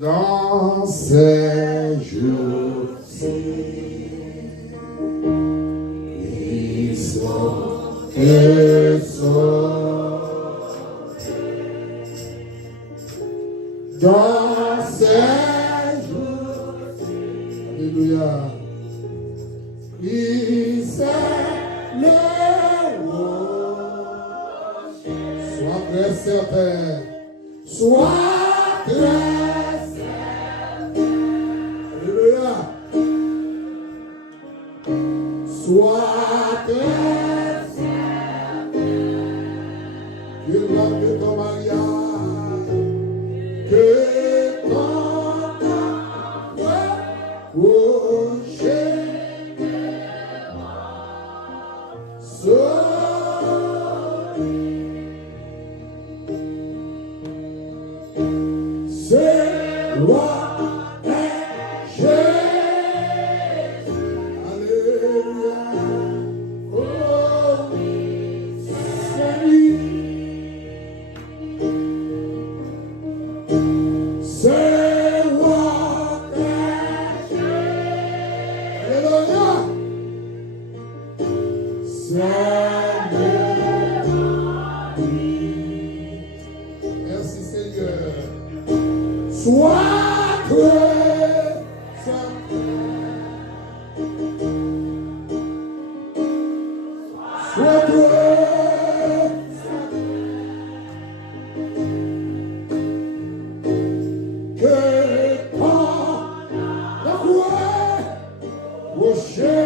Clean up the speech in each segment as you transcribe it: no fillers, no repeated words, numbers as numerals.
dans ces jours-ci, ils sont exaltés. Dans ces jours-ci, alléluia, Christ est le rocher. Sois très certain, sois très certain, alléluia, sois très certain, que lors de ton mariage, que ton rocher c'est roi Jésus, alléluia, oh oui, c'est lui, c'est roi Jésus, alléluia, merci Seigneur. Sois très certain, sois très certain que quand la croix rocher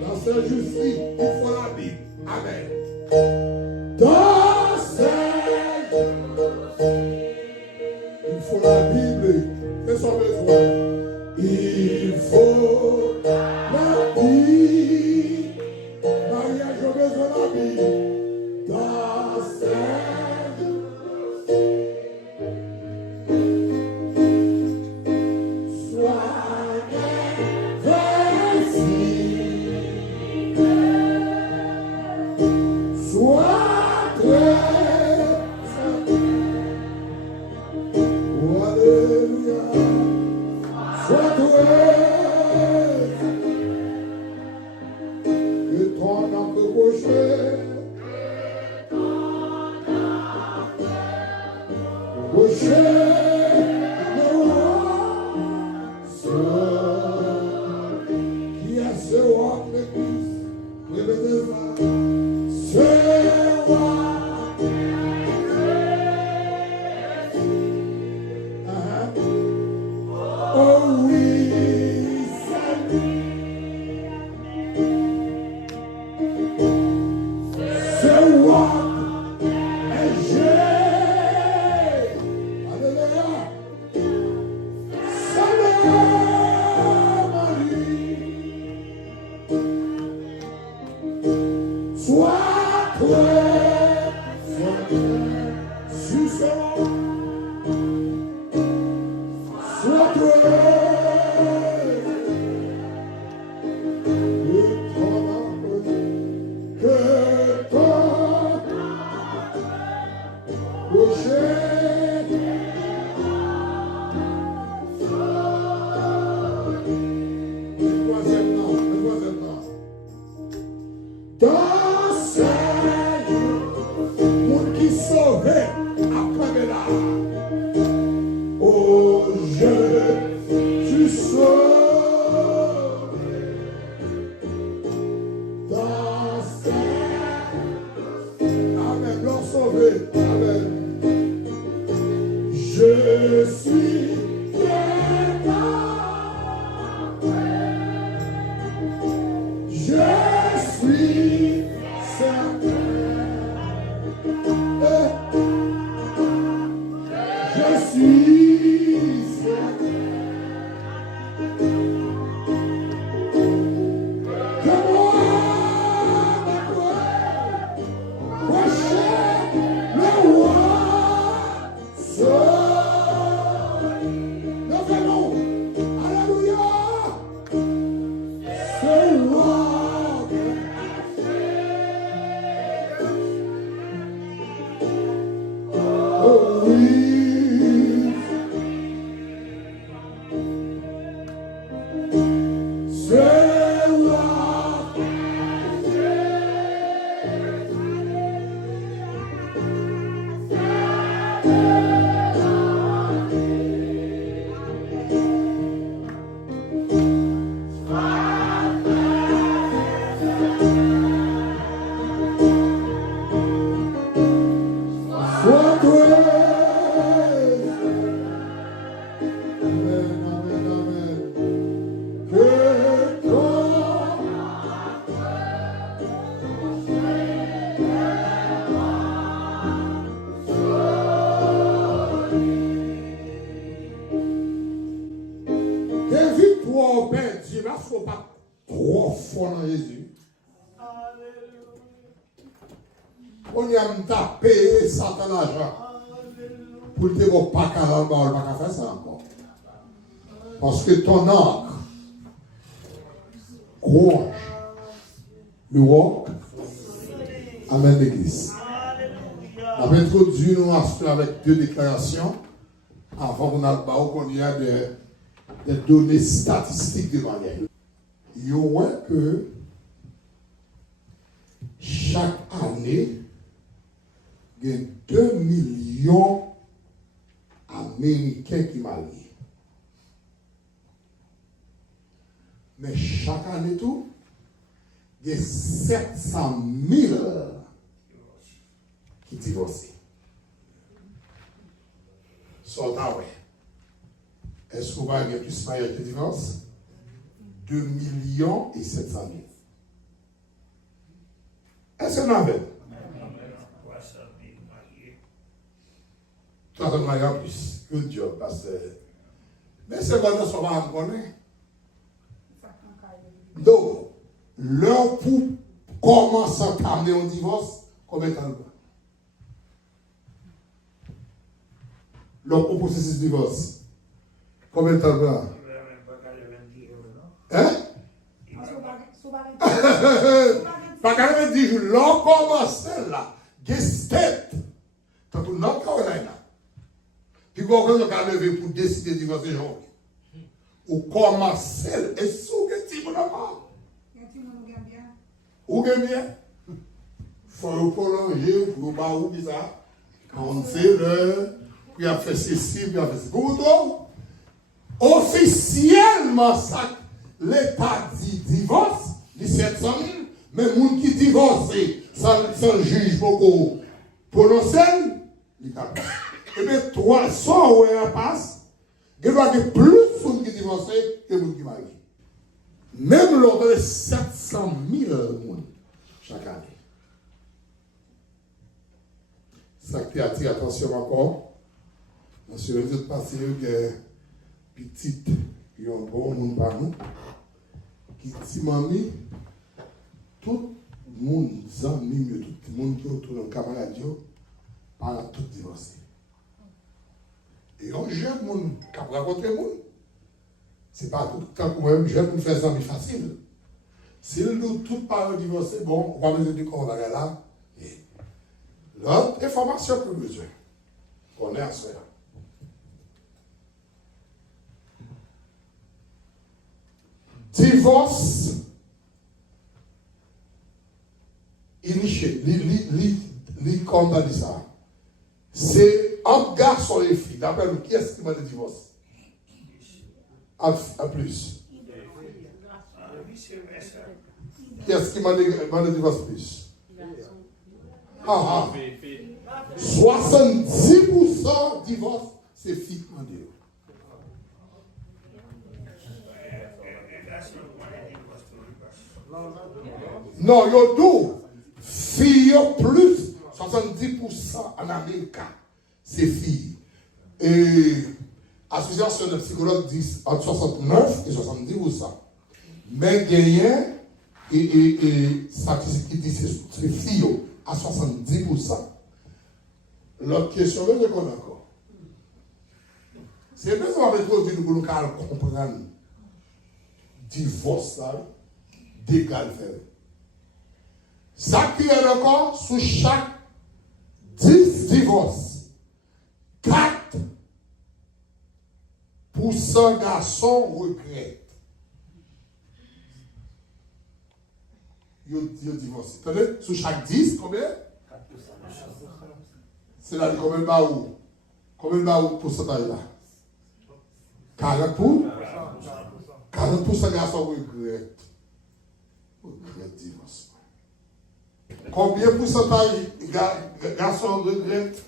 dans ce justice, il faut la Bible. Amen. Dans ces jours-ci, il faut la Bible, c'est son besoin. Il faut la Bible, mariage, j'ai besoin de la Bible. Dans ces jours-ci, sois très alléluia, sois que ton âme peut rocher, le roi, qui est ce roi de l'Église, répétez-le. Oh oui, c'est lui. Ce roi est Jésus. Alléluia. Salut à lui. Sois très sur ce roi. Sois très dans ces jours, pour qui sauver après là. Oh, je suis sauvé dans ces jours. Amen, l'on sauvé. Amen. Je suis Oh oui. C'est là. Sois toi. Amen, amen, amen. Que toi. Que victoire au Père Dieu, là, il ne faut pas trop fort dans Jésus. On y a payé Satan l'argent pour te dire pas qu'à l'en bas, on va faire ça encore. Parce que ton encre rouge le roc amène l'église. On va introduire nous avec deux déclarations avant qu'on a qu'on y a des données statistiques devant elle. Il y a que chaque année, il y a 2 millions d'Américains qui marient. Mais chaque année, tout, il y a 700 000 qui divorcent. Soldat, ouais. Est-ce qu'on va avoir plus de mariage que divorce? 2 millions et 700 000. Est-ce qu'on a fait? 300 000 en plus. Good job, pasteur. Mais c'est vraiment ce qu'on va connaître. Donc, l'heure pour commencer à amener un divorce, combien de temps? L'heure pour processus de divorce, combien de temps? Hein? Pas 90 jours, l'heure commence là, gestet, dans tout North Carolina. Puis quand on a levé pour décider de divorcer, ou commence et sous que tu m'en as. Ou bien? Faut prolonger, pour pas oublier ça. Quand on sait le, puis a fait ceci, puis a fait ça. Officiellement, ça, l'État dit divorce, 1700 000, mais les gens qui divorcent, sans juge beaucoup prononcé, il a pas. Et bien, 300 où elle passe, il doit y avoir plus de gens qui divorcent que de gens qui marient. Même lors de 700 000 personnes chaque année. Ça qui attire attention encore. Sur les autres parties, il y a petites qui ont bon monde par nous, qui dit mamie, tout le monde, amis, tout le monde qui est autour de camarade, par tout divorcé. Et on jeune monde qui a rencontré le monde. Ce n'est pas tout le temps qu'on même jeune pour faire ça facile. Si nous tous parents divorcés, bon, on va besoin du corps là. Et l'autre information que nous besoin. On est à ce là. Divorce initié, comme on dit ça. C'est un garçon et une fille. D'après nous, qui est-ce qui m'a dit divorce? En plus. Qui est-ce qui m'a dit divorce plus? 70% divorce, c'est fille qui m'a dit. Non, il y a deux. Filles plus 70% en Amérique, c'est filles. Et l'association de psychologues dit entre 69 et 70%. Mais gagnant et statistique qui dit c'est filles à 70%. L'autre question, je connais encore. C'est besoin de trouver pour nous comprendre. Divorce là, dégâts fait. Ça qui est encore, sous chaque 10 divorces, ce garçon regrette. Il divorce. Attendez, sur chaque 10, combien? C'est là, combien de barreaux? Combien de barreaux pour ce taille là? 40 pour? 40% garçons regrettent. Regrettent divorce. Combien de pourcentage garçons regrettent?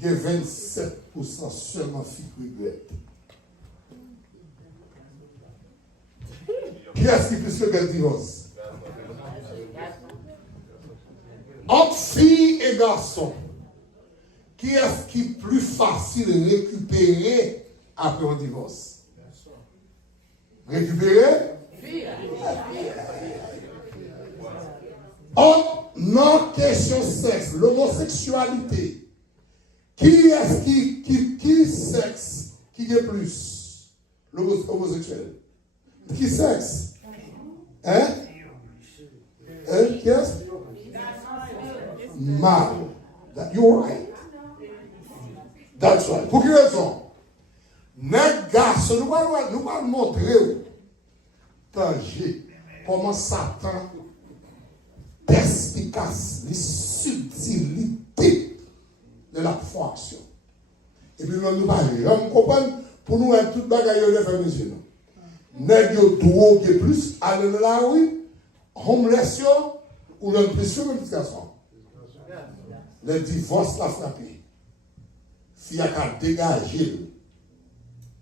Il y a 27% seulement filles regrettent. Qui est-ce qui plus regretter le divorce? Entre filles et garçons, qui est-ce qui est plus facile de récupérer après un divorce? Récupérer? Non, question sexe, l'homosexualité. Qui est-ce qui sexe qui est plus? L'homosexuel. Qui sexe? Hein? Qui est-ce? Mal. You're right. That's right. Pour quelle raison? Notre garçon, nous allons montrer danger comment Satan perspicace les subtilités de la fonction. Et puis nous allons parler. Nous comprenons pour nous être tout bagaille de faire monsieur. Nèg yo drogue plus, aller dans la rue, homeless ou dans plus sur même garçon. Le divorce l'a frappé. Si y a qu'à dégager,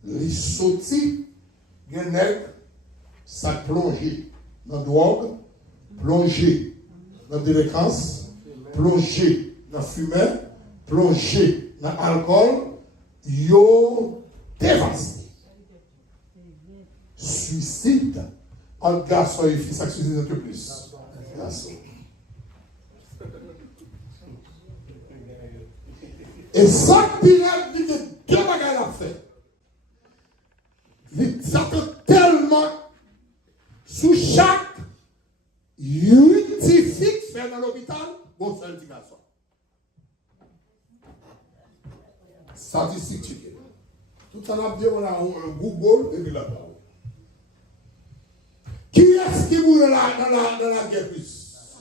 les sorties, gen nèg ça plonger dans drogue, plonger dans délinquance, plonger dans fumée, plonger dans alcool, yo dévasté. Suicide, entre garçon et fille, ça suicide un peu plus. Garçon. Et ça, Pilate dit que deux bagages à faire. Ça peut tellement, sous chaque 8 filles fait dans l'hôpital, bon, c'est un petit garçon. Statistique checké. Tout ça, on a dit, on a un Google et puis là-bas. Qui est-ce qui mourut dans la guerre plus?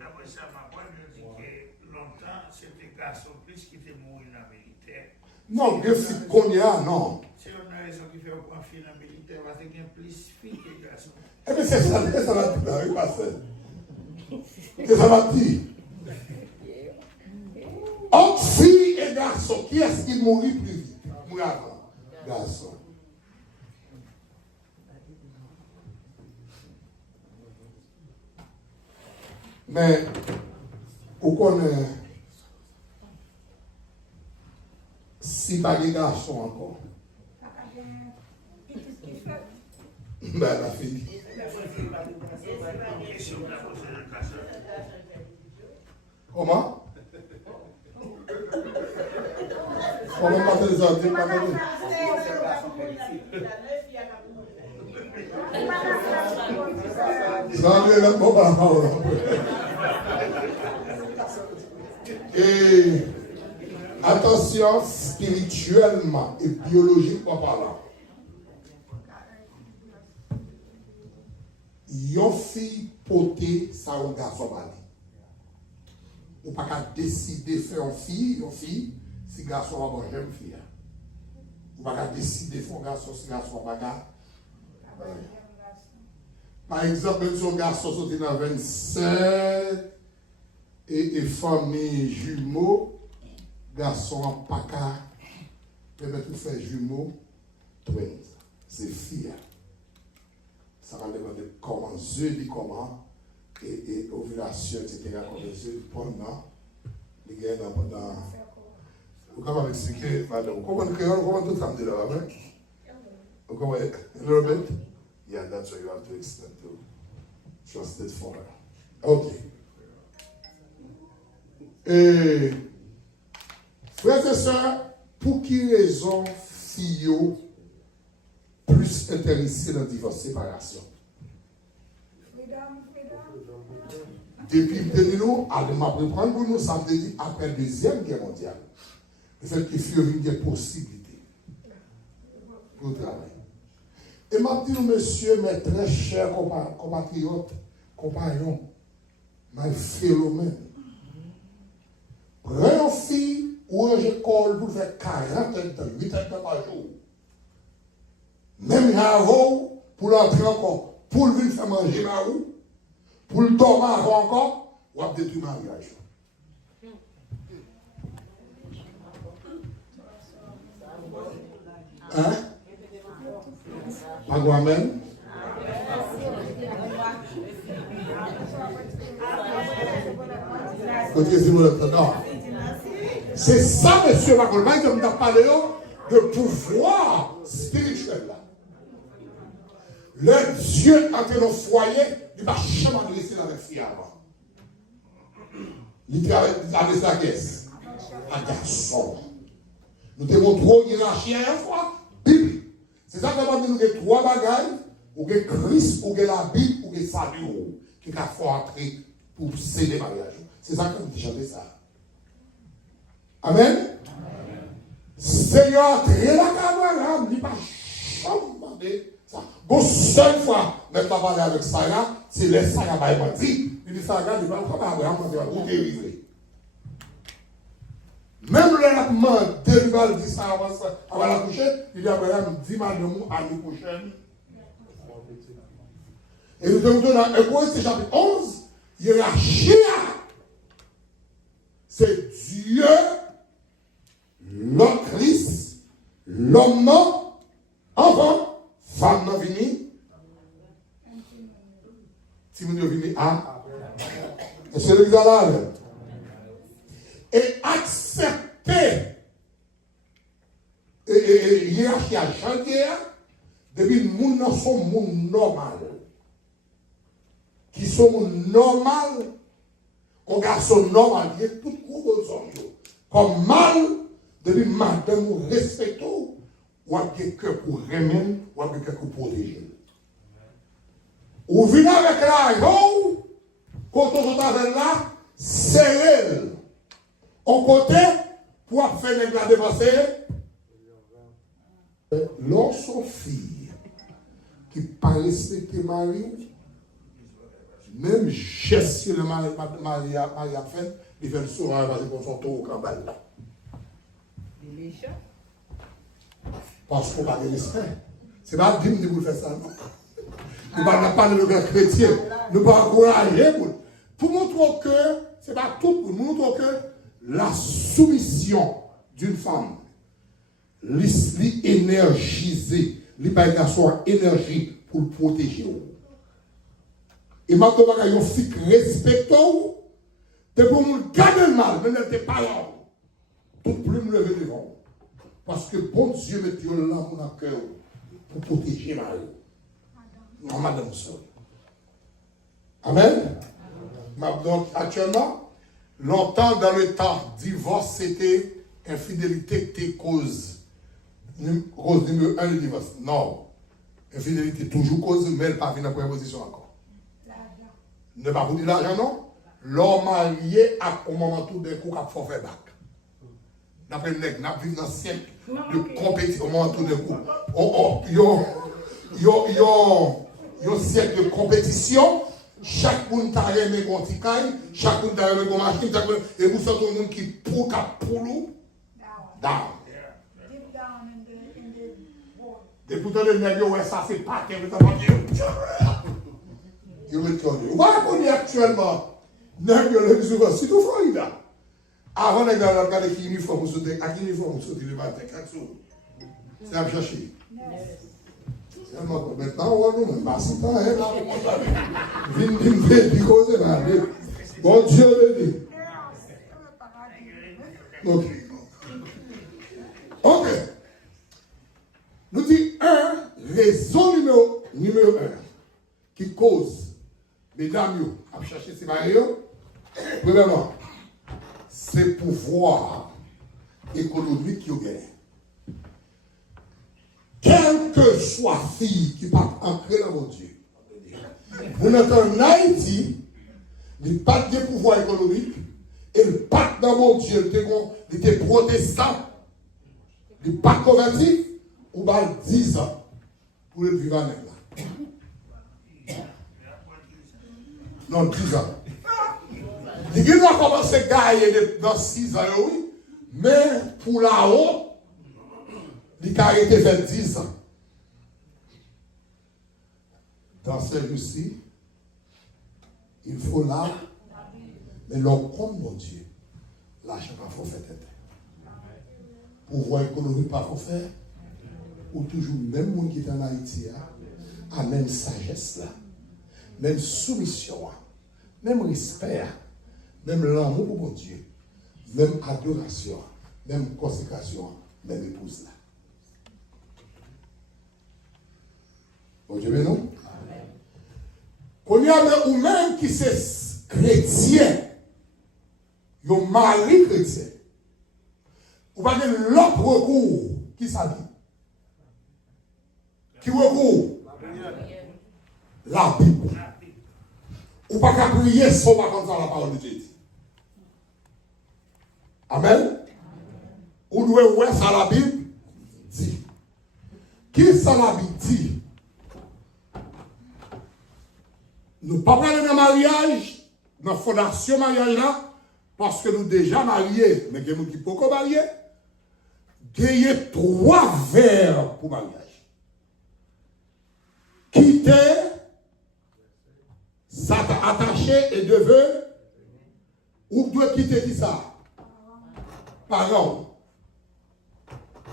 Après ça, ma voix me dit que longtemps, c'était garçon plus qui était mort dans le militaire. Non, bien si qu'on y a, non. C'est une raison qui fait qu'on fait dans le militaire, parce qu'il y a plus filles que garçons. Eh bien, c'est ça, ça va dire, oui, pasteur. Que ça va dire? Entre filles et garçons, qui est-ce qui mourit plus vite? Mourir avant. Garçon. Mais, vous connaissez, si pas des garçons encore, ben la fille. Comment? Comment pas les autres? Et attention, spirituellement et biologiquement parlant, yon fille potée, ça un garçon malé. Ou pas qu'à décider de faire une fille, si garçon va manger une fille. Ou pas qu'à décider de faire un garçon, si garçon va manger. Par exemple, même si un garçon sorti dans 27 et famille jumeaux, garçon en paca, permettre de faire jumeaux, twins. C'est fille. Ça va demander comment, comment, et ovulation, etc. Comment pendant les gars pendant. Vous pouvez m'expliquer, madame, comment tout ça me dit là, hein? Vous comprenez? A little bit? Yeah, that's why you have to extend to trust it for her. Ok. Et, frères et sœurs, pour qui raison filles plus intéressés dans le divorce séparation? Depuis nous, allez m'apprendre pour nous, ça veut dire après la Deuxième Guerre mondiale. Le fait qu'il y ait des possibilités pour travailler. Et m'a dit, monsieur, mes très chers compatriotes, compagnons, my fellow men, prenez une fille ou un école pour faire 40 heures, 8 heures par jour. Même avant, pour l'entrer encore, pour lui faire manger ma roue, pour le dormir encore, ou à détruire le mariage. Hein? Pas amen. C'est ça, monsieur Macolman, que nous avons parlé de pouvoir spirituel. Le Dieu entre nos foyers, il ne va jamais adresser la fille avant. Il adresse la caisse. Un garçon. Nous devons trop hiérarchie à la fois. Bible. C'est ça qu'on va dire, nous avons trois bagages. Ou que Christ, ou que la Bible, ou que salut, qui a fait entrer pour céder le mariage. C'est ça qu'on dit chanter ça. Amen. Seigneur, très la caméra, il ne va jamais demander ça. Une seule fois, même pas parler avec Sarah, c'est les Sarah qui m'a dit. Il dit Sarah, il ne va pas parler avec Abraham, il va dériver. Même le demande, il va dire ça avant la coucher, il dit Abraham, dis-moi de nous à l'année prochaine. Et nous devons dans Hébreux, chapitre 11, hiérarchie. C'est Dieu, le Christ, l'homme non, enfant, femme non vini. Si vous devez venir à. Et c'est l'exalal. Et accepter. Et hiérarchie à chanter, depuis nous ne sommes normal. Qui sont normales, qu'on garçon normal, qui est tout court aux hommes. Comme mal, depuis madame nous respectons, ou à des cœurs pour remettre, ou à des cœurs pour protéger. Ou venez avec la yo, quand on est avec là, c'est on côté, pour faire la dépasser. Lorsqu'on fille qui ne pas respecter Marie, même geste le Marie a fait, il fait le sourire parce qu'on s'en trouve au cambal. Parce qu'on n'a pas de respect. Ce n'est pas digne de vous faire ça, non. Nous ne parlons pas de nos chrétiens. Nous ne pouvons pas encourager. Pour montrer que, ce n'est pas tout, pour montrer que la soumission d'une femme, l'énergiser, l'énergie énergie pour le protéger. Et maintenant, il y a un fille respectant, de pour nous garder le mal, mais n'était pas là. Tout plus me lever devant. Parce que bon Dieu met l'amour dans le cœur pour protéger Marie. Non, madame seule. Amen. Donc, actuellement, longtemps dans le temps, divorce, c'était infidélité qui était cause numéro 1 le divorce. Non. Infidélité toujours cause, mais elle n'est pas venue dans la position encore. Ne pas vous dire l'argent, non? L'homme marié au moment tout d'un coup, il faut faire bac. D'après le nègre, nous vivons dans un siècle de compétition au moment tout d'un coup. Il y a un siècle de compétition. Chaque monde t'a aimé qu'on ticaille, chaque monde t'a aimé qu'on machine, et vous savez tout le monde qui pour nous. Down. Et pourtant, les nègres, ouais, ça c'est pas qu'elle veut t'avoir dit. Voilà qu'on est actuellement. Nègre, le souvent, c'est tout Florida. Avant, les gars, regardez qui uniforme vous sautez, à qui uniforme vous sautez le matin, 4 jours. C'est à me chercher. Maintenant, on va nous même pas si tant, hein, là, vine, causer là. Bon Dieu le dit. Ok. Nous dit raison numéro 1 qui cause, mesdames, à chercher ces barrières. Premièrement, c'est pouvoir économique qui gagne. Quelle que soit fille qui part entrer dans mon Dieu. Vous n'êtes en Haïti, il n'y a pas de pouvoir économique et le pas dans mon Dieu, il était protestant, il n'est pas converti, ou bien 10 ans pour le vivre avec là. Non, 10 ans. Il doit commencer à gagner dans 6 ans, oui, mais pour là-haut, il a été fait 10 ans. Dans celui-ci, il faut là, mais l'homme comme mon Dieu, l'argent pas faut faire tête. Pouvoir économique pas faut faire, ou toujours même monde qui est en Haïti, a même sagesse là, même soumission, même respect, même l'amour pour mon Dieu, même adoration, même consécration, même épouse là. Bon Dieu, mais non? Qu'on y a ou même qui c'est chrétien, yon mari chrétien, ou pas de l'autre recours, qui ça dit? Qui recours? La Bible. Ou pas qu'à prier sans pas comme ça la parole de Dieu. Amen. Ou doit voir ça la Bible dit. Qui ça la Bible dit? Nous ne parlons pas de mariage, dans la fondation mariage là, parce que nous déjà mariés, mais nous qui ne pouvons pas marier, gagner 3 vers pour mariage. Quitter, s'attacher et deveux, ou doit quitter qui ça? Parents.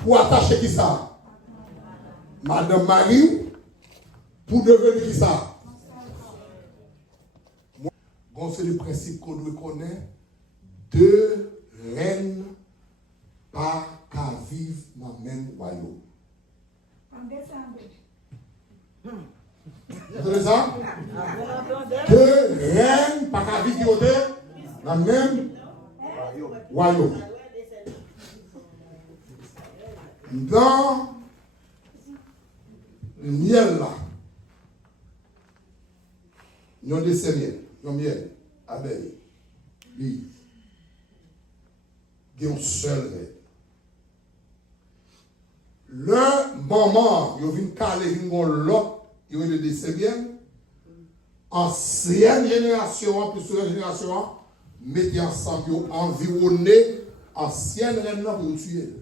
Pour attacher qui ça? Madame Marie, pour devenir qui ça? Bon, c'est le principe qu'on doit connaître. 2 reines pas qu'à vivre dans le même royaume. Vous entendez ça? 2 reines pas qu'à vivre dans le même royaume. Dans le miel là, nous avons des miel. Non, miel, abeille, lui, il y a un seul rêve. Le moment, il y a une caler, il y a l'autre, il y a des sémiennes. Ancienne génération, plus la génération, mettez ensemble, environné, ancienne reine pour vous tuer.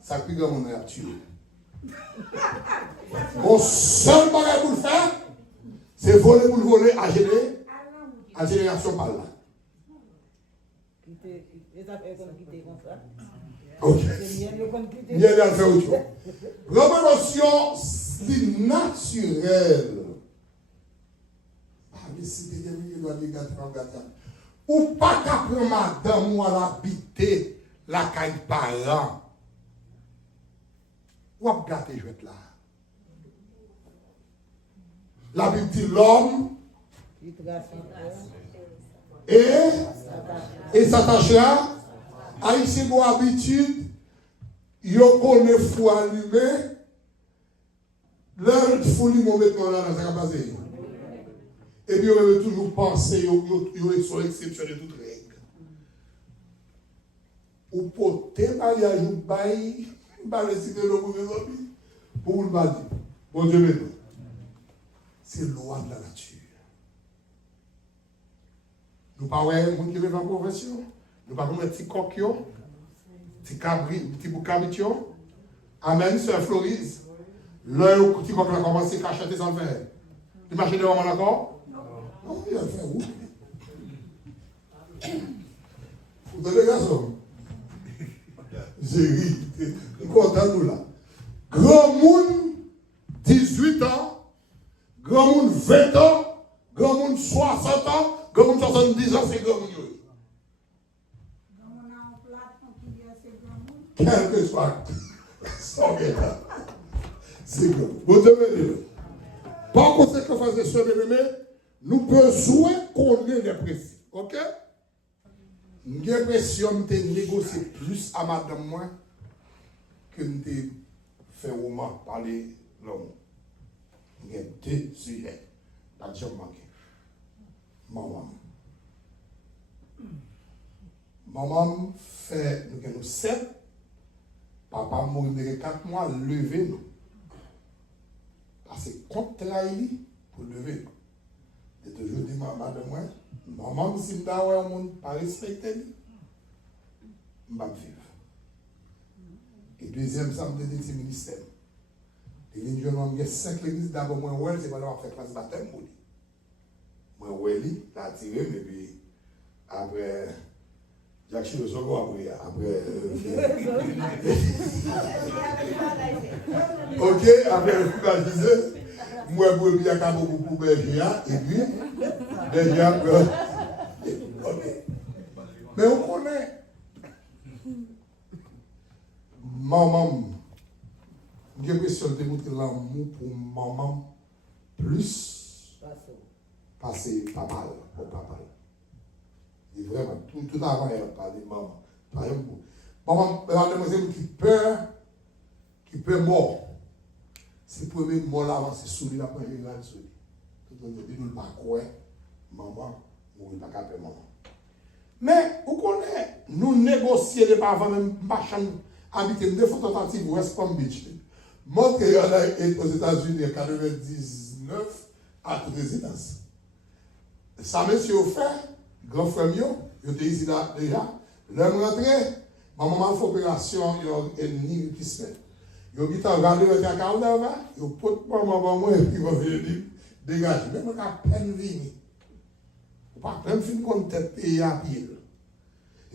Ça plus grand monde à tuer. Mon seul bagage pour le faire, c'est voler pour le voler à génération par là. Ok. Il y a fait autre chose. Révolution, c'est naturel. Ah, mais si tu es ou pas qu'à prendre madame ou à l'habiter la caille parent. Ou à gâter jouet là. La Bible dit l'homme et s'attachera à ici pour habitude, il connaît fou allumé, l'heure de fou lui mauvais dans la basée. Et puis, on veut toujours penser, il sont exceptionnels de toutes règles. Ou pour tes mariages, ou bail, le citer le mauvais amis, pour le bâtir. Bon Dieu, maintenant. C'est loi de la nature. Nous ne parlons pas de qui vivent en profession. Nous ne parlons pas de petits coquions, petits boucabitio. Amen, sœur Florise. L'heure où petit coq a commencé à chanter sans le faire. Tu m'as chanté vraiment d'accord? Non, il a fait où? Vous avez des garçons? J'ai ri. Il est content nous là. Grand monde, 18 ans. Grand monde 20 ans, grand monde 60 ans, grand monde 70 ans, c'est grand monde. Quel que soit son état, c'est grand. Vous devez. Par conséquent, frères et sœurs bien-aimés, nous besoin qu'on ait les principes. Ok? J'ai l'impression de négocier plus à madame moi que de faire roman parler l'homme. Il y a 2 sujets. Pas de manqué. maman. Maman fait, nous 7. Papa mourit de 4 mois, lever nous. Parce que contre lui, pour lever nous. Et toujours dit, maman de moi, maman, si je ne pas respecter lui, je ne vais pas vivre. Et deuxième, ça me dit, c'est le ministère. Et il y a 5 églises d'abord, moi, ouais, c'est pas là, on fait classe baptême pour lui. Moi, ouais, il a tiré, mais puis, après, Jacques Chirosogo, après. Ok, après, le coup, je disais, moi, je suis à beaucoup pour Belgique, et puis, Belgique, ok. Mais on connaît. Maman, j'ai l'impression de montrer l'amour pour maman plus passer papa pour papa. Et vraiment, tout avant, elle a parlé de maman. Par exemple, maman, mademoiselle qui peut mort. C'est pour même mort là, c'est souris la première grande souris. Tout le monde dit, nous ne pas quoi, maman, nous ne pas capable maman. Mais, vous connaissez, nous négocions les parents, même machin, habiter deux fois tentative West Palm Beach. Montre qu'il y en a aux États-Unis en 99 à toute résidence. Ça, monsieur, fait, grand frère, il était ici là déjà. L'homme rentré, ma maman fait opération, il y a une qui se fait. Il a dit, regardez, il y a un carreau là, il a pas de maman, et puis il va venir dégager. Même quand à peine venu. Pas même fin de tête et à pied.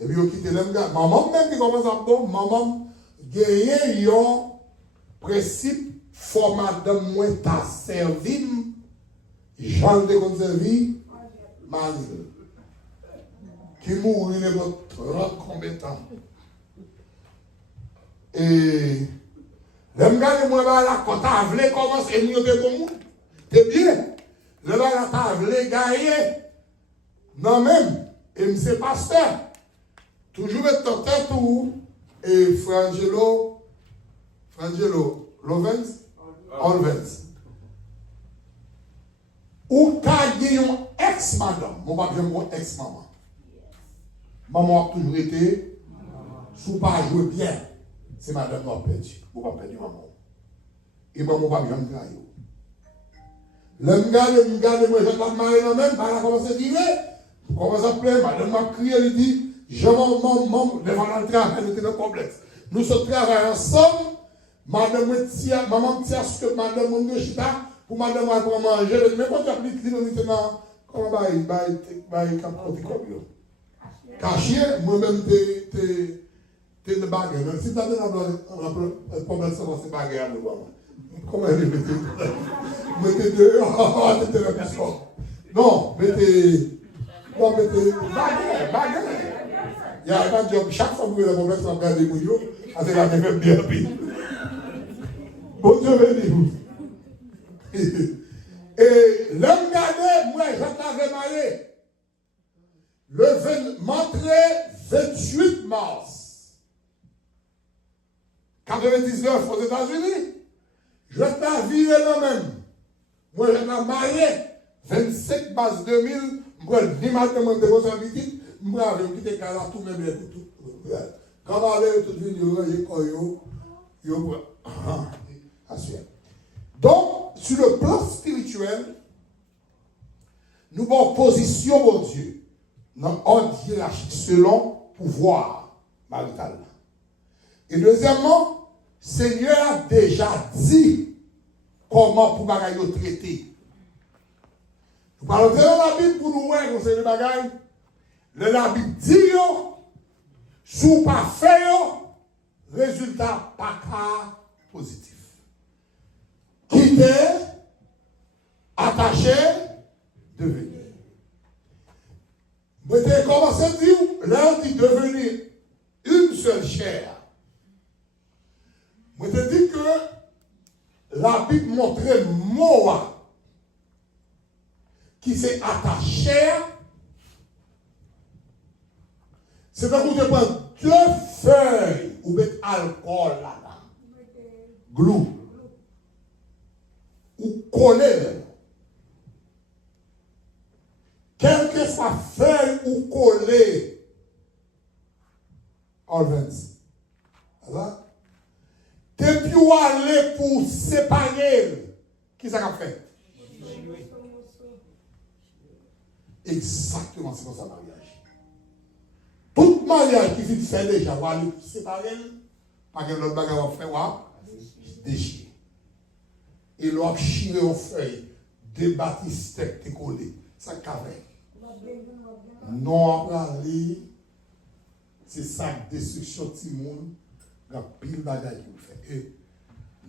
Et puis il a quitté l'homme. Maman, même qui commence à dire, maman, gagne un principe, format de moi t'a servi, Jean de conservi, Marie. Qui mourit de votre compétent. Et l'homme gagne moi là, quand t'as voulu commencer à nous de bon monde, c'est bien. Le gars t'as voulu gagner. Non même, et monsieur pasteur, toujours être tête ou et Frangelo Olvens. Ou qu'a dit une ex-madame, mon papa j'aime mon ex-maman. Maman a toujours été, sous pas jouer bien, c'est madame n'a perdu. Mon papa perdu maman. Et maman pas bien gagné. Le m'gade, moi je vais marier moi-même, par la commence à dire, commence à pleurer, madame m'a crié, elle dit, je maman, devant le travail, nous sommes complexe. Nous sommes travaillés ensemble, maman tient ce que madame m'a dit, pour madame m'a manger, mais quand tu as pris le maintenant, comment va il capoter comme yo. Caché, moi-même, t'es une baguette. Si tu as un problème, c'est baguette à nous. Comment elle est mettez dehors, mettez la piscine. Non, mettez baguette. Il y a un job, chaque fois que vous avez un problème, ça va garder pour vous, c'est la même bien. Bon Dieu béni. Et l'homme gardé, moi, je t'avais marié. Le 28 mars 99 aux États-Unis, je t'ai viré moi-même. Moi, je t'ai marié 27 mars 2000, moi, je n'ai pas demandé de responsabilité, moi, je vais quitter Kala, tout mes biens, tout. Quand on allait tout venir, donc, sur le plan spirituel, nous avons position, mon Dieu, dans ordre hiérarchique selon pouvoir marital. Et deuxièmement, Seigneur a déjà dit comment pour bagaille traiter. Nous parlons de la Bible pour nous voir conseil de bagaille. La Bible dit sous pas fait résultat pas cas positif. Quitter, attaché, devenir. Vous avez commencé à dire, là, dit devenir une seule chair. Vous avez dit que la Bible montrait Moa qui s'est attaché. C'est quand vous prenez 2 feuilles ou mettre alcool là-dedans, glue, ou coller. Quelqu'un soit feuille ou collé, en 26. Voilà. Depuis où aller pour séparer, qui ça a fait? Exactement, c'est comme ça, mariage. Tout mariage qui fait déjà, ou aller pour séparer, pas que l'autre bagarre va faire, déchirer. Et l'on chiré aux feuilles, débattu steak, t'es collé. Ça carré. Non, après, c'est ça, destruction de monde, la pile bagaille qu'il fait. Et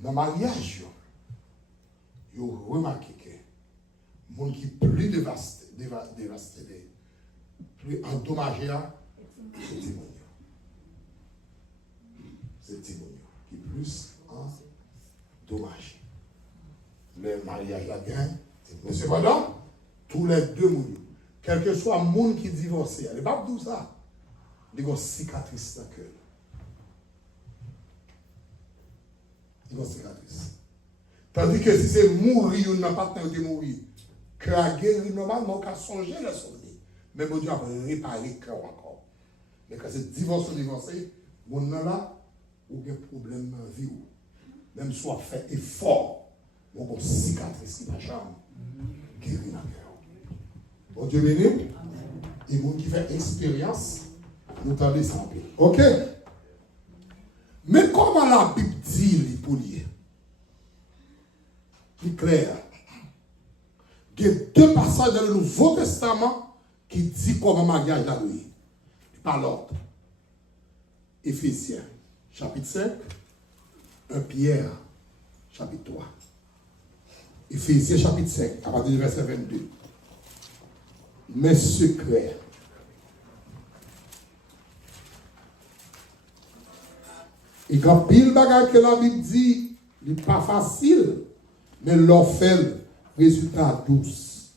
dans le mariage, vous remarquez que les gens qui sont plus dévastés, plus endommagés, c'est Timon. C'est Timon qui est plus endommagé. Le mariage la gagne. Mais cependant, tous les deux mouillés, quel que soit le monde qui divorce, il n'est pas tout ça. Il y a une cicatrice dans le cœur. Il y a une cicatrice. Tandis que si c'est mourir ou n'a pas de mourir, que la guérir normalement, on peut songer le souvenirs. Mais bon Dieu a réparé le cœur encore. Mais quand c'est divorcé, mon nom là, ou a un problème dans la vie. Même soit fait effort, on a une cicatrice qui va jamais guérir le cœur. Bon Dieu béni. Et les gens qui font expérience, nous t'en laissons. Ok? Mais comment la Bible dit pour lier? C'est clair. Il y a deux passages dans le Nouveau Testament qui disent comment mariage a lié. Par l'ordre. Éphésiens, chapitre 5, 1 Pierre, chapitre 3. Éphésiens, chapitre 5, à partir du verset 22. Mes secrets. Et quand pile bagage que la Bible dit, il n'est pas facile, mais l'on fait résultat douce.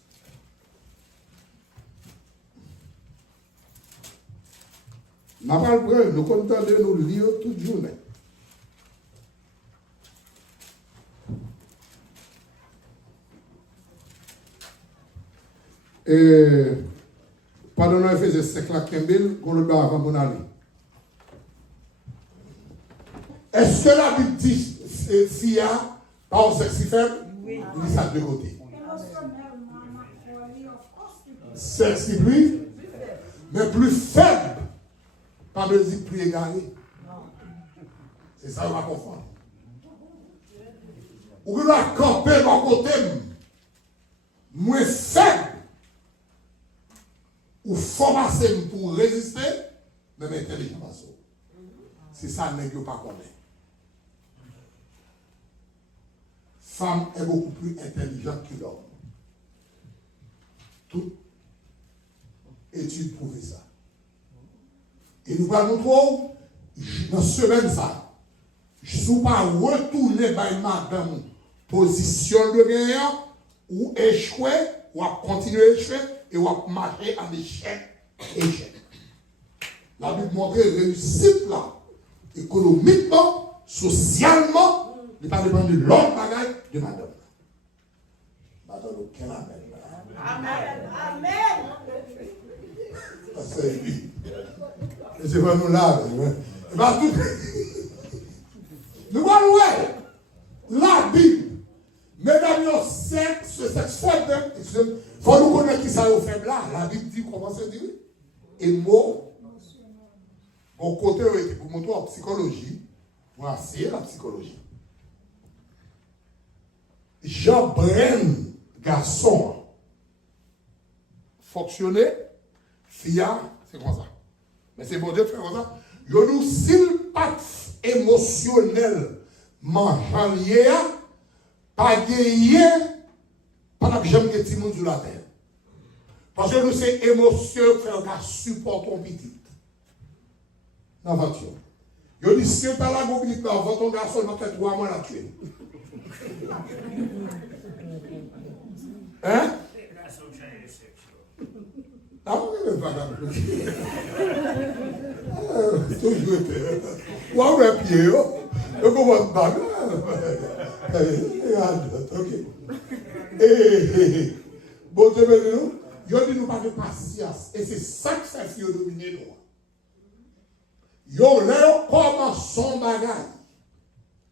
Nous avons le nous comptons de nous lire toute journée. Pendant nous faisons 5 lacs Kembel, on le bat avant mon aller. Est-ce que la Bible dit Fia, pas au sexe faible? Oui. Il dit ça de deux côtés. Sexe plus, mais plus faible. Pas de dire plus égaré. C'est ça, on va comprendre. Ou la camper dans le côté, moins faible, ou formaté pour résister, mais intelligent. C'est ça, n'est pas connaître. Femme est beaucoup plus intelligente que l'homme. Toute étude prouve ça. Et nous allons trouver, dans ce semaine, ça, je ne suis pas retourné par madame position de gagnant, ou échouer, ou à continuer à échouer, et ou à marcher en échec. La Bible montre réussite là, économiquement, socialement, il ne pas dépendre de l'autre bagaille de madame. Madame, aucun amen. Amen. Amen. C'est lui. Et c'est pas nous là. Nous allons la Bible. Mesdames, ce sexe faible. Il faut nous connaître qui ça est faible là. La Bible dit comment c'est dit. Et mot. Bon côté, pour montrer en psychologie. Voilà, c'est la psychologie. Jean Bren, garçon, fonctionner, fia, c'est comme ça. Mais c'est bon Dieu de faire comme ça. Yo nous, s'il pas émotionnel, mangeant lié, pas gagné, pas que j'aime que tout le monde sur la terre. Parce que nous, c'est émotion faire qu'à supporter ton petit. Dans la voiture. Yo dit, si tu as la gobelite là, on va ton garçon, il va faire 3 mois la tuer. Hein? Ah oui, mais pas d'abord. Toujours été. Ou à un pied, je commence pas. Ok. Bon, je vais nous. Yo dit nous pas de patience. Et c'est ça que fait que yo dominer nous. Yo là commence son bagage.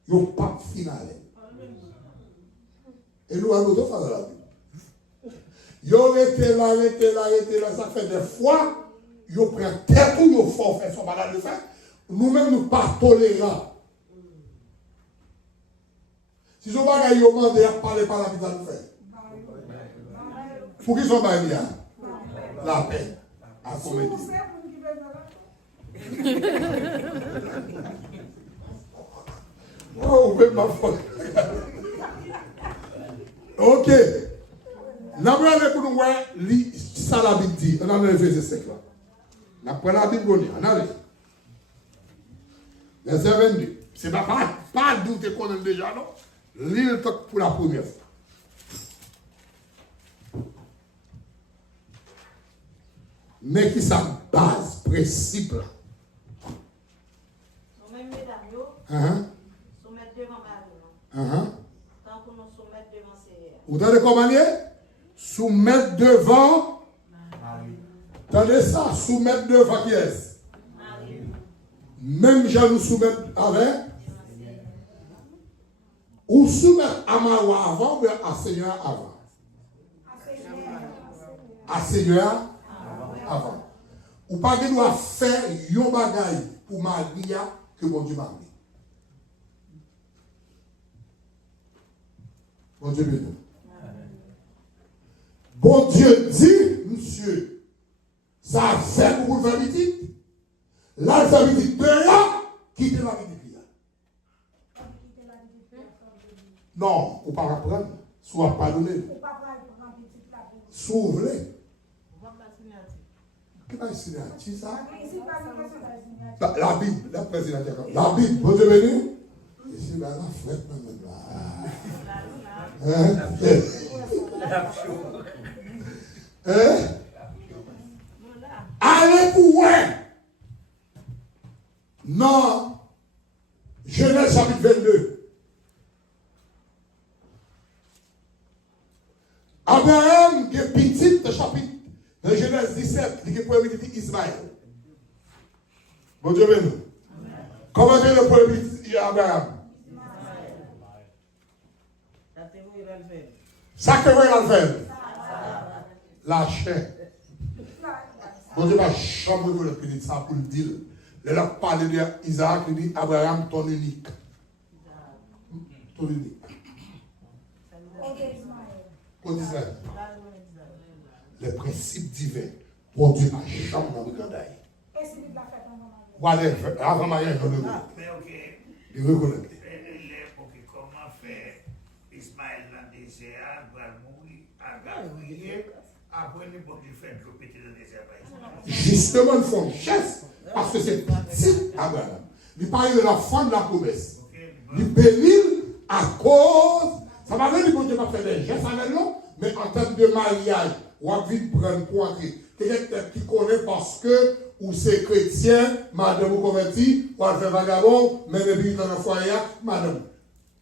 Yo pas final. Et nous allons faire la Bible. Yo rete là, ça fait des fois, yo prend tête ou yo fort faire son bagage de faire. Nous-mêmes nous pas tolérants. Si son bagage yo demande à parler par la vie de faire. Pour qui sont bagage là? La paix. À comédie. Oh, vous ma faute. Ok. Nous allons pour nous voir ça la Bible dit. On a le verset 5 là. Nous prenons la Bible, on a verset 22. C'est pas douter qu'on aime déjà, non? Lis le truc pour la première fois. Mais qui sa base, principe là. Nous-mêmes, mesdames, soumettre devant Marie. Tant que nous soumettre devant Seigneur. Vous entendez comment il est? Soumettre devant. Attendez ça, soumettre devant qui est-ce? Même gens nous soumettent avec. Ou soumettre à Marois avant ou à Seigneur avant? À Seigneur avant. Ou pas qu'il doit faire yon bagaille pour Maria que mon Dieu m'a mis. Bon Dieu béni. Bon Dieu dit, monsieur, ça fait pour vous faire visite. Là, ça veut dire de là, quitter la vie. Non, ou pas apprendre, soit pardonner. Soit ouvrir. Qu'est-ce que c'est ça? La Bible, la présidente. La Bible, bon Dieu béni. Et c'est là la fête allez pour ouais. Non. Genèse chapitre 22. Abraham, qui est petit, le chapitre de Genèse 17, qui est le premier petit Ismaël. Bon Dieu béni. Comment est le premier petit Abraham? Ça que vous allez faire? La chair. Bon Dieu va jamais vous le dire ça pour le dire. Il a parlé d'Isaac, il dit Abraham, ton unique. Ton unique. Pour Israël. Les principes divins. Bon Dieu va jamais vous le dire. Voilà, avant Maria, je le dis. Il reconnaît. Comment faire Ismaël dans le désert, va mourir, Agar prier, après le bon Dieu fait de l'eau péter dans le désert. Justement, ils font geste parce que c'est petit Abraham. Il parle de la fin de la promesse. Il bénit à cause. Ça va venir pour Dieu pas faire des gestes avec nous, mais en termes de mariage, on va vite prendre pour entrer. Quelqu'un qui connaît parce que ou c'est chrétien, madame vous converti, ou elle fait vagabond, mais depuis dans le foyer, madame.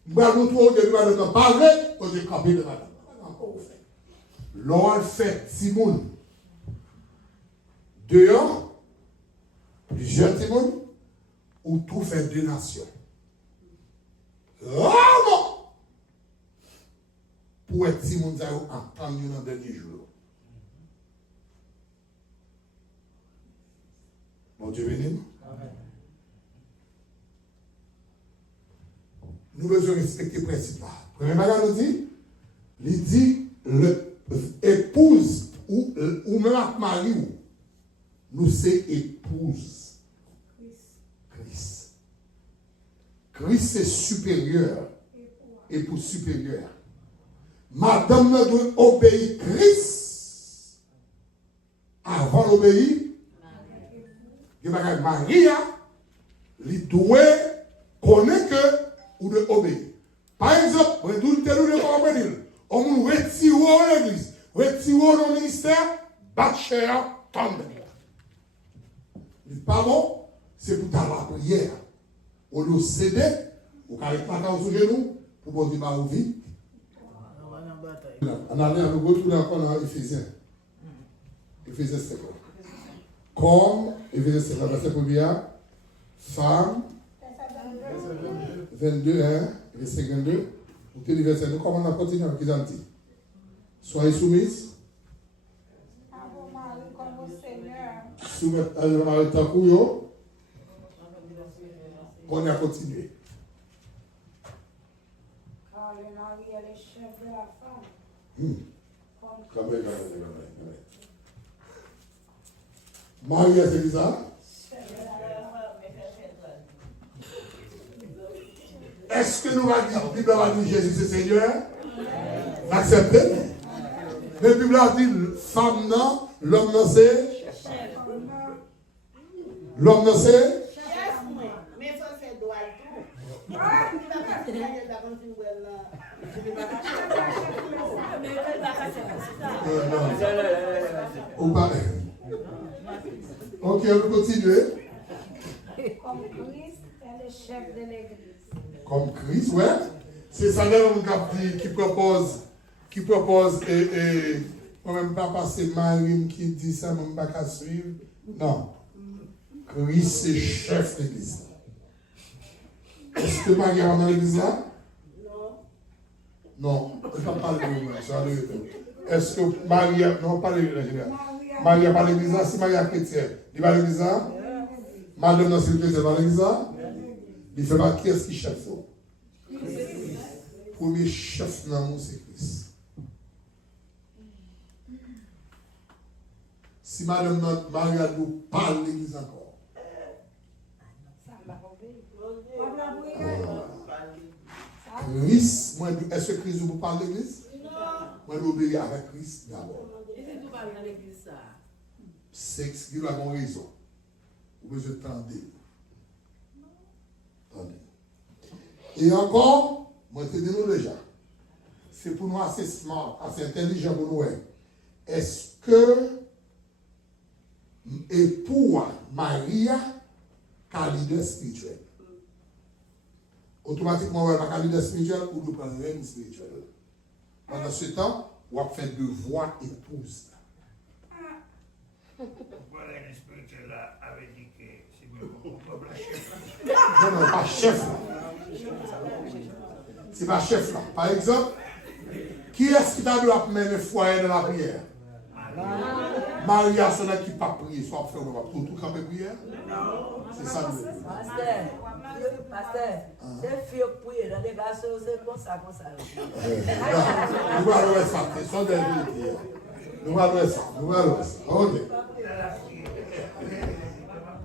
Nous allons trouver au début, madame, parler, on dit camper de madame. L'on fait Simone. Dehors, plusieurs Simone, ou tout fait deux nations. Rarement, pour être Simone, ça a entendu dans le dernier jour. Bon Dieu béni. Nous devons respecter le principe. Premier bagage nous dit, il dit, l'épouse ou même mari, nous c'est épouse. Christ. Christ c'est supérieur. Épouse supérieure. Madame doit obéir Christ avant d'obéir. Maria, il doit connaître que ou de obéir. Par exemple, on nous retire dans l'église, retire dans le ministère, bâcher, tombe. Pas bon, c'est pour ta la prière. On nous cède, on ne peut pas sur genoux, pour qu'on dise ma vie. On a allé à nous retourner encore dans Éphésiens. Éphésiens 5. Comme, Éphésiens 5, verset 1er, femme, 22, verset 22, vous tenez verset 2, comment on a continué avec les dit? Soyez soumises. Soumettre à le temps pour vous. On a continué. Car le mari est le chef de la femme. Quand même. Marie, c'est ça? Est-ce que nous allons dire, la Bible va dire Jésus c'est Seigneur? Acceptez. Mais la Bible a dit, femme non, l'homme non c'est? L'homme non c'est? Mais ça c'est droit tout. Ou pas? Ok, on continue. Comme Christ est le chef de l'église. Comme Christ, ouais. C'est ça même qui propose et moi-même pas passer Marie qui dit ça, même pas qu'à suivre. Non. Christ c'est chef de l'église. Est-ce que Marie est dans l'église là? Non. Je ne vais pas parler de moi. Est-ce que Marie a... Non, pas l'église en général. Marie a pas l'église là, si Marie est chrétienne. Il va à l'église là? Madame dans cette église va à l'église là? Il fait pas qui est-ce qui chef? Premier chef dans nous, c'est Christ. Si Madame Marie nous parle de l'église encore. Christ, est-ce que Christ vous parle de l'église? Non. Moi, je obéis avec Christ d'abord. Et si tu parles dans l'église, ça? C'est ce qui a une raison. Vous pouvez tendre. Et encore, moi, je te dis nous déjà. C'est pour nous assez smart, assez intelligent pour nous. Est-ce que, et pour Maria, qu'un leader spirituel? Automatiquement, on va un leader spirituel ou nous prenons un reine spirituel. Pendant ce temps, on va faire de voix épouse. Pourquoi reine spirituelle avait dit que c'est mieux qu'on la chef? Non, pas chef là. C'est pas chef là. Par exemple, qui est-ce qui t'a dû mener le foyer de la prière? Maria, c'est là qui pas prier, soit faire tout camper prière? C'est ça le Pasteur, c'est fier prier dans les garçons, c'est comme ça. Nous allons voir ça, c'est ça des vérités. Nous allons voir ça.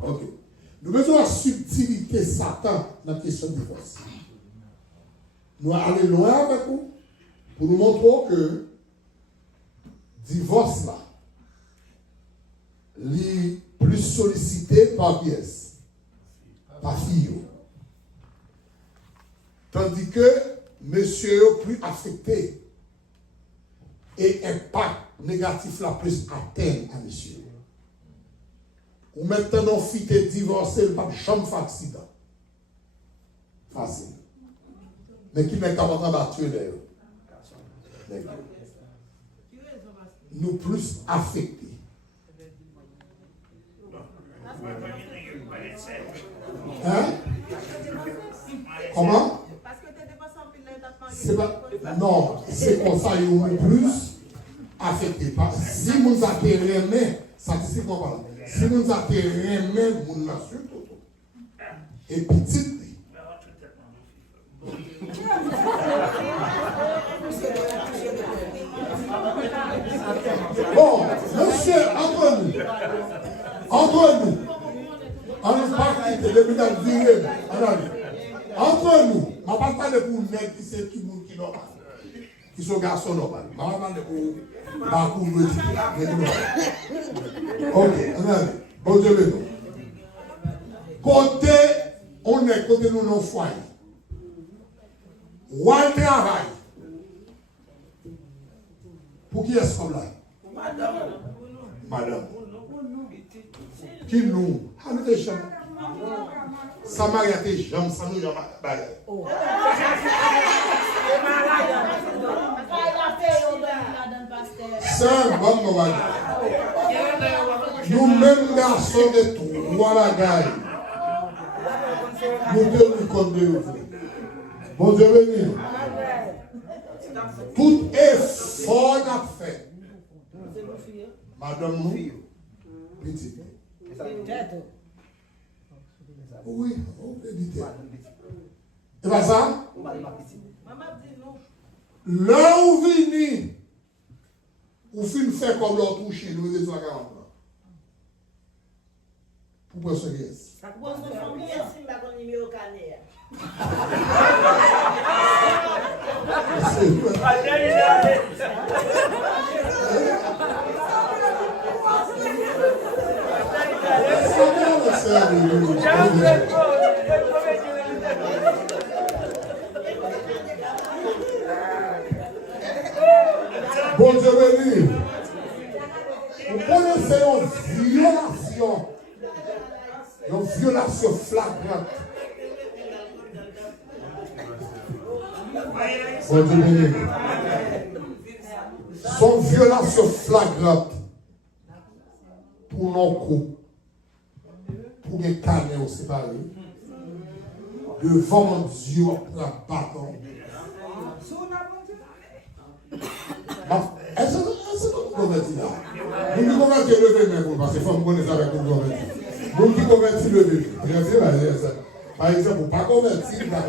Ok. Nous besoin de subtilité Satan dans la question du divorce. Nous allons aller loin avec vous pour nous montrer que divorce là, est plus sollicité par pièce, par fille. Tandis que monsieur est plus affecté et impact négatif là plus atteint à monsieur. Ou maintenant, fille est divorcée, pas de chambre accident. Facile. Mais qui n'est qu'à entendre tuer d'ailleurs. Nous plus affectés. Hein? Comment? Parce que tu étais pas sans pile c'est pas, non, c'est comme ça, ils ont plus affecté. Si vous avez aimé, statistiquement parlant, si vous avez aimé, vous n'avez surtout. Et petit. Bon, monsieur, entre nous, on est parti de l'éminence virée, entre nous, je ne vais pas parler pour les nègres qui sont qui normal, qui sont garçons normaux. Je ne vais pas parler pour ok, bon Dieu le côté, on est côté nous nos foyers. Ou un travail. Pour qui est-ce qu'on là? Madame. Qui nous? Ah, nous des gens. Ça m'a été jamais, ça nous jamais. C'est un bon moment. Nous-mêmes, garçons de trois bagailles. Nous devons compte de vous. Bon Dieu béni. Tout effort n'a fait. Madame nous, petit. Oui, on peut dire. C'est pas ça? Là où vini, ou fin fait comme l'autre touché, nous les 40 ans. Pour ce qui est. Bon, son famille, si ma bonne numéro cané. Bon Dieu béni. Vous connaissez une violation flagrante. Bon Dieu béni. Son violation flagrante pour nos coups, pour les canaux séparés, devant Dieu pour la bâton. Est-ce que vous convertissez là? Vous qui convertissez levé même, parce que faut me connaître avec vous convertir. Vous qui convertissez levé. Par exemple, vous ne pas convertir, vous ne pas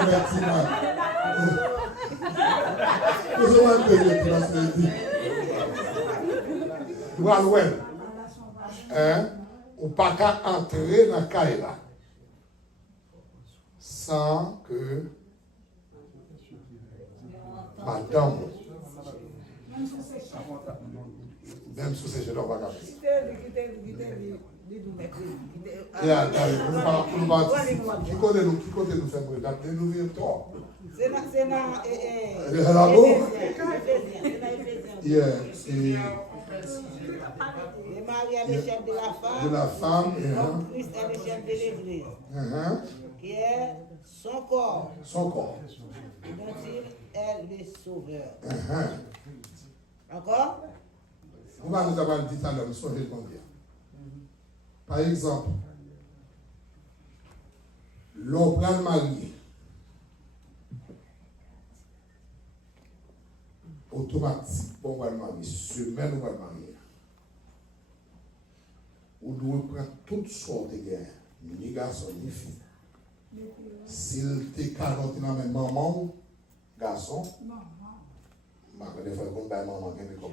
convertir. Vous avez un peu de place. Vous allez loin. Vous ne pas qu'à entrer dans la caille sans que madame, même sous ces jeunes, on va garder. Qui connaît nous faire brûler? Nous vivons trop. C'est Marie est le chef de la femme. Christ est le chef de l'église. Qui est son corps. Dont il est le sauveur. Encore? On va nous avoir dit à l'homme, soyez combien. Par exemple, l'homme va le marier. Automatiquement, on va le marier. Semaine, on va le marier. On doit prendre toutes sortes de guerres, ni garçon, ni fille. S'il te carotte dans la maman, garçon, je vais faire comme maman qui est comme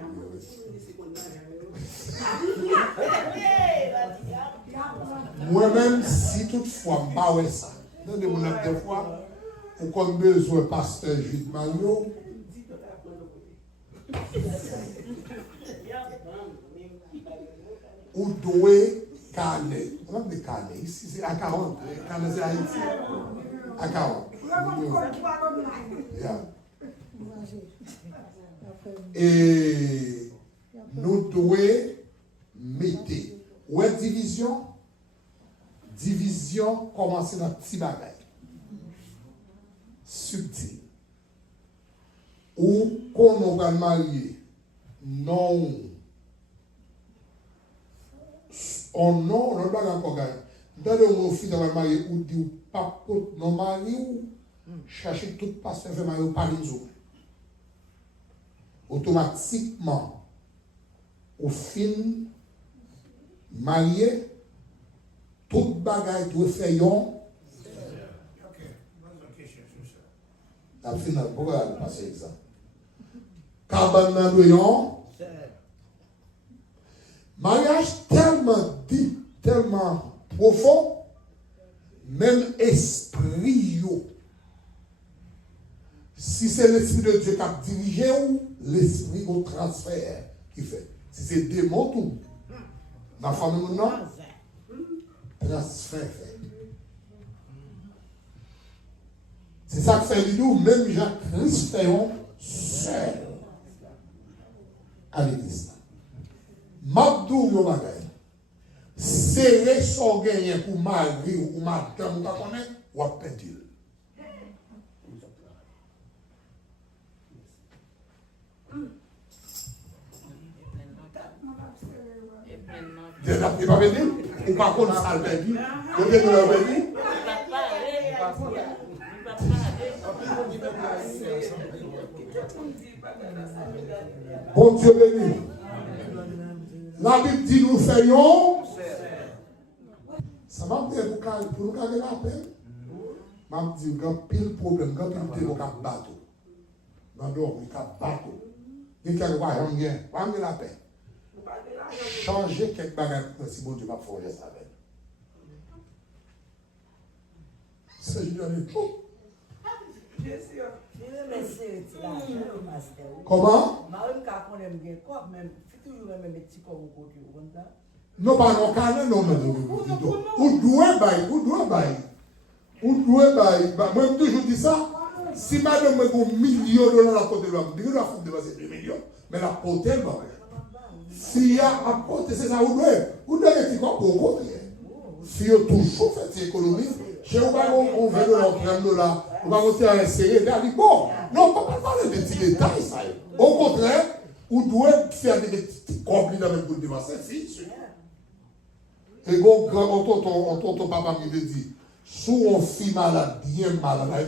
moi-même, si toutefois, je ne sais pas ça, des fois, on a besoin de pasteur Jules Mario. Ou doué canet. On a des canets. Ici, c'est à 40. Canet, c'est à Haïti. À 40. Yeah. Et nous devons mettre. Où est division? Division commence dans petit bagage. Subtil. Ou quand on va marier, non. On non, on ne va pas encore gagner. Dans le moment où on va marier, ou dit pas non marié, ou chercher tout pasteur fait marier par les autres. Automatiquement, au fin marié, tout bagage doit faire yon. La fin, pourquoi elle passe ça? Cabane dans le yon. Mariage tellement deep, tellement profond, même esprit yo. Si c'est l'esprit de Dieu qui a dirigé ou l'esprit au transfert qui fait. Si c'est démon tout, dans la famille non, transfert fait. C'est ça que fait nous, même Jacques-Christ fait seul à l'église. Mabdou yo bagay. Serrer son gagné pour mari ou pour madame ou pas connaître ou à pédil. Il va venir, ou pas contre ça le perdu. Vous avez le perdu. Bon Dieu béni. La Bible dit nous faisons. Ça m'a dit pour nous garder la paix. M'a dit qu'il y a pile problème, il y a pile de bateau. Dans l'ordre, il y a bateau. Il y a quelques la paix. Changer quelques bagages si bon Dieu va forger ça avec. C'est juste un tout. Comment? Non, pas non, non, non, Ou doit bailler. Moi, je toujours dit ça. Si madame me donne $1 à côté de l'homme, il doit faire dépasser 2 millions. Mais la côté, si il y a à côté, c'est ça, vous devez être quoi pour côté. Si vous toujours fait cette économie, chez vous, on veut $1, on va monter à essayer, dit bon, non, on ne peut pas parler de petits détails, ça. Au contraire, vous devez faire des petits complis avec vous dépasser, fixe. Et bon, quand ton papa me dit, si on fait malade, bien malade,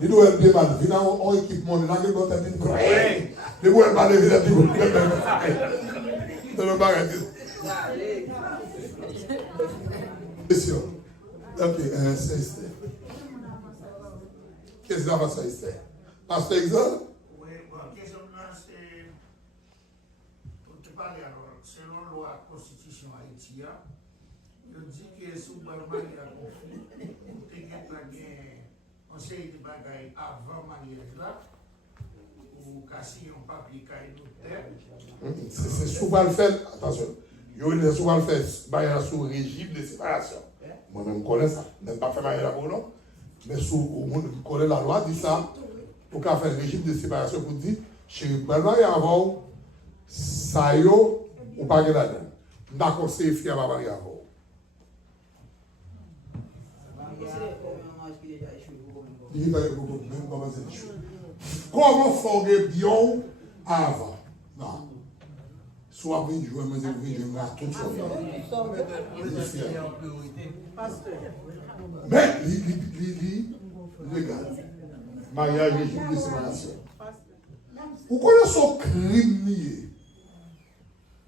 il doit être bien malade. Il y a un équipement, il y a un équipement, il doit être malade, il doit être malade. Question. Ok, c'est Esther. Qu'est-ce que ça va faire, Esther? Pasteur Exode? Oui, bon, question là, c'est. Pour te parler alors, selon la loi constitution haïtienne, il dit que sous le mariage conflit, on peut gagner un série de bagailles avant le mariage là, ou casser un papier qui nous c'est souvent le fait, attention, il y a souvent le fait, mariage sous régime de séparation. Moi-même, je connais ça. Je n'ai pas fait mariage pour non, mais je connais la loi, dit ça, pour qu'on fasse un régime de séparation pour dire, chez le mariage avant, ça y est, ou pas de là-dedans. D'accord, c'est fier à mariage avant. Comment former bien avant? Non. Soit 20 jours, mais 20 jours, tout ça. Mais, regarde, mariage et de séparation. Vous connaissez son crime lié?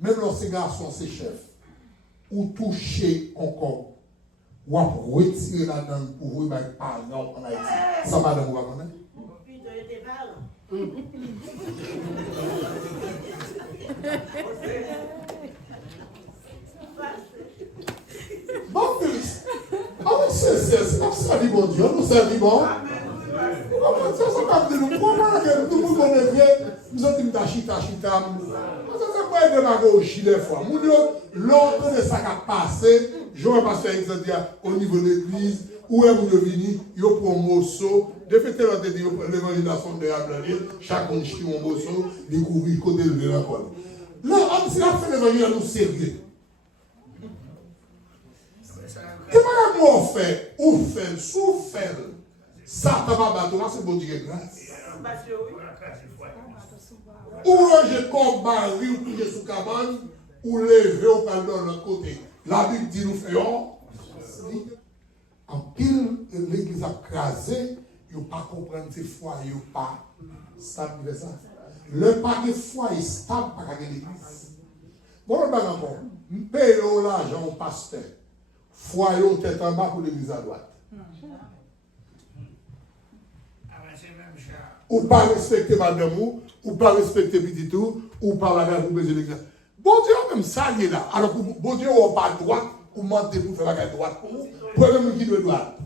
Même lorsque garçon, c'est chef, ou toucher encore. Ou à retirer la dame pour vous, par exemple, en Haïti. Ça, madame, vous va connaître? Bon, Félix, avec c'est ça, dit bon Dieu, nous servim bon. Ça, ça va nous comment que tout le monde connaît bien, nous sommes dit chita. C'est pas une démagogie des fois. L'autre de ça qui a passé, je vais passer au niveau de l'église, où est vous venir, il y a pour un morceau, de fait, l'évangélisation de la planète, chacun chie un morceau, découvrir côté de la parole. Là, on s'est fait l'évangélisation sérieux. Et madame, on fait, ou fait, sous fait, ça, t'as pas battu, c'est bon Dieu grâce. Ou je comme baril, ou coucher sous cabane, ou lever au pardon de l'autre côté. La Bible dit nous faisons. En pile, l'église a crasé, il ne pas comprendre ses foi, il ne pas stable ça. Le pas de foi est stable par l'église. Bon, on va encore. Paye l'argent au pasteur. Foi est tête en bas pour l'église à droite. Ou pas respecter madame ou pas respecter petit ou pas la garde pour baiser l'église. Bon Dieu, même ça, il est là. Alors, bon Dieu, on pas droite, ou mentir pour faire la garde droite pour nous. Problème qui doit droite.